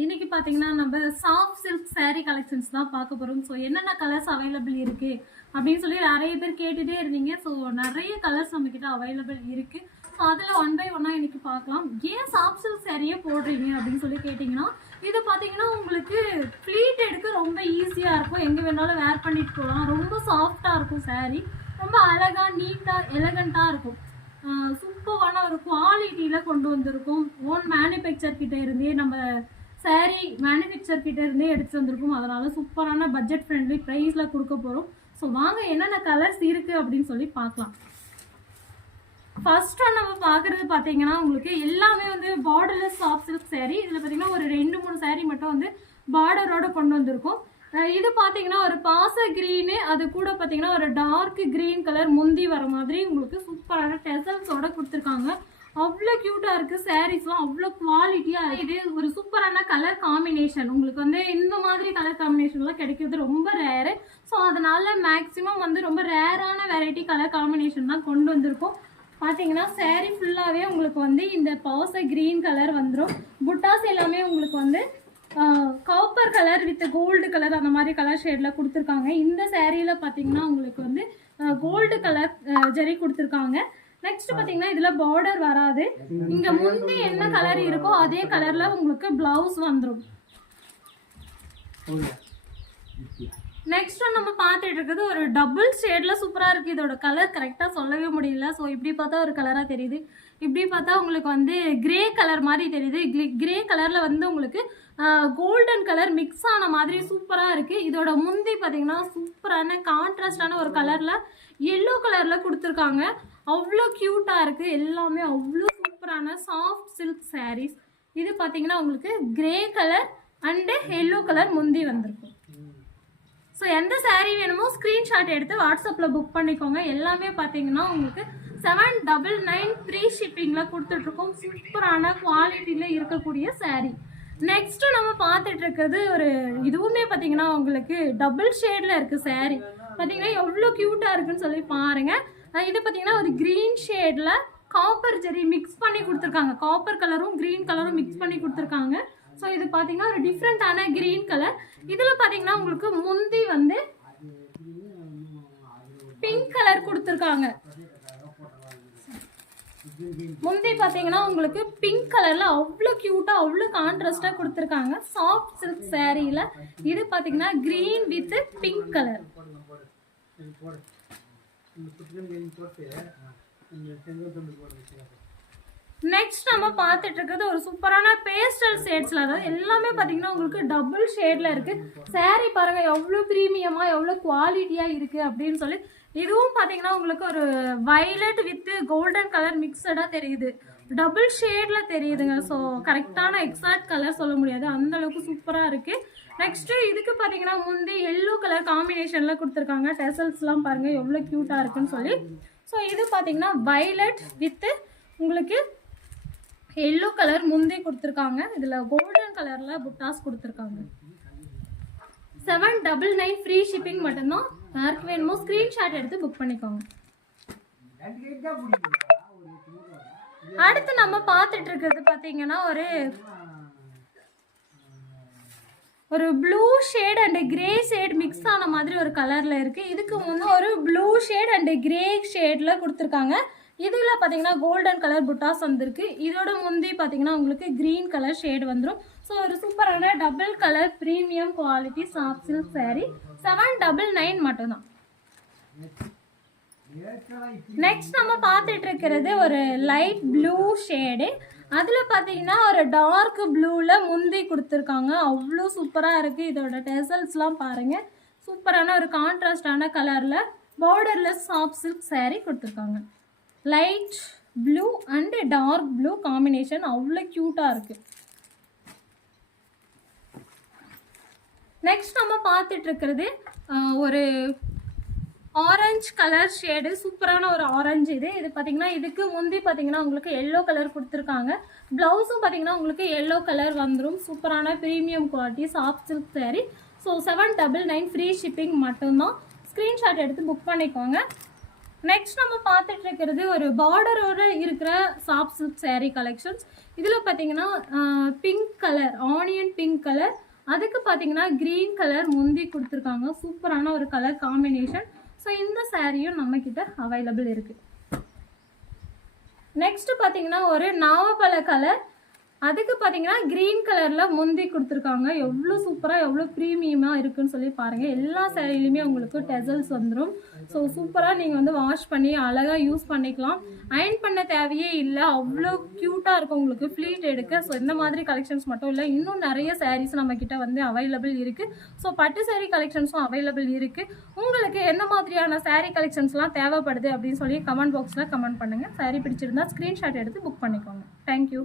இன்னைக்கு பார்த்தீங்கன்னா நம்ம சாஃப்ட் சில்க் saree கலெக்ஷன்ஸ் தான் பார்க்க போகிறோம். ஸோ என்னென்ன கலர்ஸ் அவைலபிள் இருக்குது அப்படின்னு சொல்லி நிறைய பேர் கேட்டுகிட்டே இருந்தீங்க. ஸோ நிறைய கலர்ஸ் நம்மக்கிட்ட அவைலபிள் இருக்குது. ஸோ அதில் ஒன் பை ஒன்னாக இன்னைக்கு பார்க்கலாம். ஏன் சாஃப்ட் சில்க் சாரியே போடுறீங்க அப்படின்னு சொல்லி கேட்டிங்கன்னா, இது பார்த்தீங்கன்னா உங்களுக்கு ப்ளீட் எடுக்க ரொம்ப ஈஸியாக இருக்கும். எங்கே வேணாலும் வேர் பண்ணிட்டு போகலாம். ரொம்ப சாஃப்டாக இருக்கும் saree. ரொம்ப அழகாக நீட்டாக எலகண்ட்டாக இருக்கும். சூப்பரான ஒரு குவாலிட்டியில் கொண்டு வந்திருக்கும். ஓன் மேனுஃபேக்சர் கிட்டே இருந்தே நம்ம saree மேனுஃபேக்சர் கிட்டே இருந்தே எடுத்துகிட்டு வந்திருக்கும். அதனால சூப்பரான பட்ஜெட் ஃப்ரெண்ட்லி ப்ரைஸில் கொடுக்க போகிறோம். ஸோ வாங்க என்னென்ன கலர்ஸ் இருக்குது அப்படின்னு சொல்லி பார்க்கலாம். ஃபர்ஸ்ட் ஒன் நம்ம பார்க்குறது பார்த்தீங்கன்னா உங்களுக்கு எல்லாமே வந்து பார்டர்லெஸ் சாஃப்ட் சில்க் saree. இதில் பார்த்தீங்கன்னா ஒரு 2-3 saree மட்டும் வந்து பார்டரோட கொண்டு வந்திருக்கும். இது பார்த்தீங்கன்னா ஒரு பாச க்ரீனு, அது கூட பார்த்தீங்கன்னா ஒரு டார்க் க்ரீன் கலர் முந்தி வர மாதிரி உங்களுக்கு சூப்பரான டெசல்ஸோட கொடுத்துருக்காங்க. அவ்வளோ க்யூட்டாக இருக்குது. சாரீஸ்லாம் அவ்வளோ குவாலிட்டியாக. இது ஒரு சூப்பரான கலர் காம்பினேஷன். உங்களுக்கு வந்து இந்த மாதிரி கலர் காம்பினேஷன்லாம் கிடைக்கிறது ரொம்ப ரேரு. ஸோ அதனால மேக்ஸிமம் வந்து ரொம்ப ரேரான வெரைட்டி கலர் காம்பினேஷன் தான் கொண்டு வந்திருக்கோம். பார்த்தீங்கன்னா saree ஃபுல்லாகவே உங்களுக்கு வந்து இந்த பாச க்ரீன் கலர் வந்துடும். புட்டாஸ் எல்லாமே உங்களுக்கு வந்து copper colour with gold colour அந்த மாதிரி கலர் ஷேடில் கொடுத்துருக்காங்க. இந்த சேரீயில் பார்த்தீங்கன்னா உங்களுக்கு வந்து கோல்டு கலர் ஜரி கொடுத்துருக்காங்க. நெக்ஸ்ட் பார்த்தீங்கன்னா இதில் பார்டர் வராது. இங்கே முந்தி என்ன கலர் இருக்கோ அதே கலரில் உங்களுக்கு ப்ளவுஸ் வந்துடும். நெக்ஸ்ட் நம்ம பார்த்துட்டு இருக்கிறது ஒரு டபுள் ஷேடில் சூப்பராக இருக்குது. இதோட கலர் கரெக்டாக சொல்லவே முடியல. ஸோ இப்படி பார்த்தா ஒரு கலராக தெரியுது, இப்படி பார்த்தா உங்களுக்கு வந்து கிரே கலர் மாதிரி தெரியுது. கிரே கலரில் வந்து உங்களுக்கு கோல்டன் கலர் மிக்ஸ் ஆன மாதிரி சூப்பராக இருக்குது. இதோட முந்தி பார்த்தீங்கன்னா சூப்பரான கான்ட்ராஸ்டான ஒரு கலரில் எல்லோ கலரில் கொடுத்துருக்காங்க. அவ்வளோ க்யூட்டாக இருக்குது. எல்லாமே அவ்வளோ சூப்பரான சாஃப்ட் சில்க் சாரீஸ். இது பார்த்தீங்கன்னா உங்களுக்கு grey colour and yellow colour முந்தி வந்திருக்கும். ஸோ எந்த saree வேணுமோ ஸ்க்ரீன்ஷாட் எடுத்து வாட்ஸ்அப்பில் புக் பண்ணிக்கோங்க. எல்லாமே பார்த்தீங்கன்னா உங்களுக்கு 799 ஃப்ரீ ஷிப்பிங்கில் கொடுத்துட்ருக்கோம். சூப்பரான குவாலிட்டியில் இருக்கக்கூடிய saree. நெக்ஸ்ட்டு நம்ம பார்த்துட்டு இருக்கிறது ஒரு இதுவுமே பார்த்தீங்கன்னா உங்களுக்கு டபுள் ஷேடில் இருக்குது saree. பார்த்தீங்கன்னா எவ்வளோ க்யூட்டாக இருக்குன்னு சொல்லி பாருங்கள். இது பார்த்தீங்கன்னா ஒரு க்ரீன் ஷேடில் காப்பர் ஜெரி மிக்ஸ் பண்ணி கொடுத்துருக்காங்க. காப்பர் கலரும் க்ரீன் கலரும் மிக்ஸ் பண்ணி கொடுத்துருக்காங்க. ஸோ இது பார்த்தீங்கன்னா ஒரு டிஃப்ரெண்ட்டான க்ரீன் கலர். இதில் பார்த்தீங்கன்னா உங்களுக்கு முந்தி வந்து பிங்க் கலர் கொடுத்துருக்காங்க. முந்தி பார்த்தீங்கன்னா உங்களுக்கு பிங்க் கலரில் அவ்வளோ க்யூட்டாக அவ்வளோ கான்ட்ராஸ்டாக கொடுத்துருக்காங்க. சாஃப்ட் சில்க் சாரியில் இது பார்த்தீங்கன்னா green with pink colour. Next நம்ம பார்த்துட்டு இருக்கிறது ஒரு சூப்பரான பேஸ்டல் ஷேட்ஸில், அதாவது எல்லாமே பார்த்தீங்கன்னா உங்களுக்கு டபுள் ஷேடில் இருக்குது. saree பாருங்கள் எவ்வளோ ப்ரீமியமாக எவ்வளோ குவாலிட்டியாக இருக்குது அப்படின்னு சொல்லி. இதுவும் பார்த்தீங்கன்னா உங்களுக்கு ஒரு வயலட் வித் கோல்டன் கலர் மிக்சடாக தெரியுது. டபுள் ஷேடில் தெரியுதுங்க. ஸோ கரெக்டான எக்ஸாக்ட் கலர் சொல்ல முடியாது, அந்தளவுக்கு சூப்பராக இருக்குது. நெக்ஸ்ட்டு இதுக்கு பார்த்தீங்கன்னா முந்தி எல்லோ கலர் காம்பினேஷனில் கொடுத்துருக்காங்க. டெசல்ஸ்லாம் பாருங்கள் எவ்வளோ க்யூட்டாக இருக்குன்னு சொல்லி. ஸோ இது பார்த்தீங்கன்னா வயலட் வித்து உங்களுக்கு எல்லோ கலர் முந்தி கொடுத்துருக்காங்க. இதில் கோல்டன் கலரில் புட்டாஸ் கொடுத்துருக்காங்க. 799 ஃப்ரீ ஷிப்பிங் மட்டும்தான். யாருக்கு வேணுமோ ஸ்க்ரீன்ஷாட் எடுத்து புக் பண்ணிக்கோங்க. அடுத்து நம்ம பார்த்துட்டு இருக்கிறது பார்த்தீங்கன்னா ஒரு blue shade and grey shade mix ஆன மாதிரி ஒரு கலரில் இருக்குது. இதுக்கு முன்னே ஒரு ப்ளூ ஷேட் அண்ட் கிரே ஷேடில் கொடுத்துருக்காங்க. இதில் பார்த்தீங்கன்னா கோல்டன் கலர் புட்டாஸ் வந்திருக்கு. இதோட முந்தி பார்த்தீங்கன்னா உங்களுக்கு க்ரீன் கலர் ஷேட் வந்துடும். ஸோ ஒரு சூப்பரான double colour premium quality soft silk saree 799 மட்டும்தான். நெக்ஸ்ட் நம்ம பார்த்துட்டு இருக்கிறது ஒரு லைட் ப்ளூ ஷேடு. அதில் பார்த்தீங்கன்னா ஒரு டார்க் ப்ளூவில் முந்தி கொடுத்துருக்காங்க. அவ்வளோ சூப்பராக இருக்குது. இதோட டெசல்ஸ்லாம் பாருங்கள் சூப்பரான ஒரு கான்ட்ராஸ்டான கலரில் பார்டர்லெஸ் சாஃப்ட் சில்க் saree கொடுத்துருக்காங்க. Light blue and dark blue combination அவ்வளோ க்யூட்டாக இருக்குது. நெக்ஸ்ட் நம்ம பார்த்துட்டு இருக்கிறது ஒரு ஆரஞ்சு கலர் ஷேடு. சூப்பரான ஒரு ஆரஞ்சு. இது பார்த்தீங்கன்னா இதுக்கு முந்தி பார்த்தீங்கன்னா உங்களுக்கு எல்லோ கலர் கொடுத்துருக்காங்க. ப்ளவுஸும் பார்த்தீங்கன்னா உங்களுக்கு எல்லோ கலர் வந்துடும். சூப்பரான premium quality soft silk saree. So 799 free shipping மட்டும்தான். ஸ்க்ரீன்ஷாட் எடுத்து புக் பண்ணிக்கோங்க. நெக்ஸ்ட் நம்ம பார்த்துட்டு இருக்கிறது ஒரு பார்டரோட இருக்கிற சாஃப்ட் சில்க் saree கலெக்ஷன்ஸ். இதில் பார்த்தீங்கன்னா pink colour, onion pink colour, அதுக்கு பார்த்தீங்கன்னா க்ரீன் கலர் முந்தி கொடுத்துருக்காங்க. சூப்பரான ஒரு கலர் காம்பினேஷன். ஸோ இந்த சாரியும் நம்மக்கிட்ட அவைலபிள் இருக்குது. நெக்ஸ்ட் பார்த்தீங்கன்னா ஒரு நாவப்பழ கலர், அதுக்கு பார்த்தீங்கன்னா க்ரீன் கலரில் முந்தி கொடுத்துருக்காங்க. எவ்வளோ சூப்பராக எவ்வளோ ப்ரீமியமாக இருக்குன்னு சொல்லி பாருங்கள். எல்லா சேரீலையுமே உங்களுக்கு டெசல்ஸ் வந்துடும். ஸோ சூப்பராக நீங்கள் வந்து வாஷ் பண்ணி அழகாக யூஸ் பண்ணிக்கலாம். அயன் பண்ண தேவையே இல்லை, அவ்வளோ க்யூட்டாக இருக்கும் உங்களுக்கு ஃப்ளீட் எடுக்க. ஸோ இந்த மாதிரி கலெக்ஷன்ஸ் மட்டும் இல்லை, இன்னும் நிறைய சாரீஸ் நம்மக்கிட்ட வந்து அவைலபிள் இருக்குது. ஸோ பட்டு சாரீ கலெக்ஷன்ஸும் அவைலபிள் இருக்குது. உங்களுக்கு எந்த மாதிரியான சாரீ கலெக்ஷன்ஸ்லாம் தேவைப்படுது அப்படின்னு சொல்லி கமெண்ட் பாக்ஸில் கமெண்ட் பண்ணுங்கள். சாரீ பிடிச்சிருந்தா ஸ்க்ரீன்ஷாட் எடுத்து புக் பண்ணிக்கோங்க. தேங்க்யூ.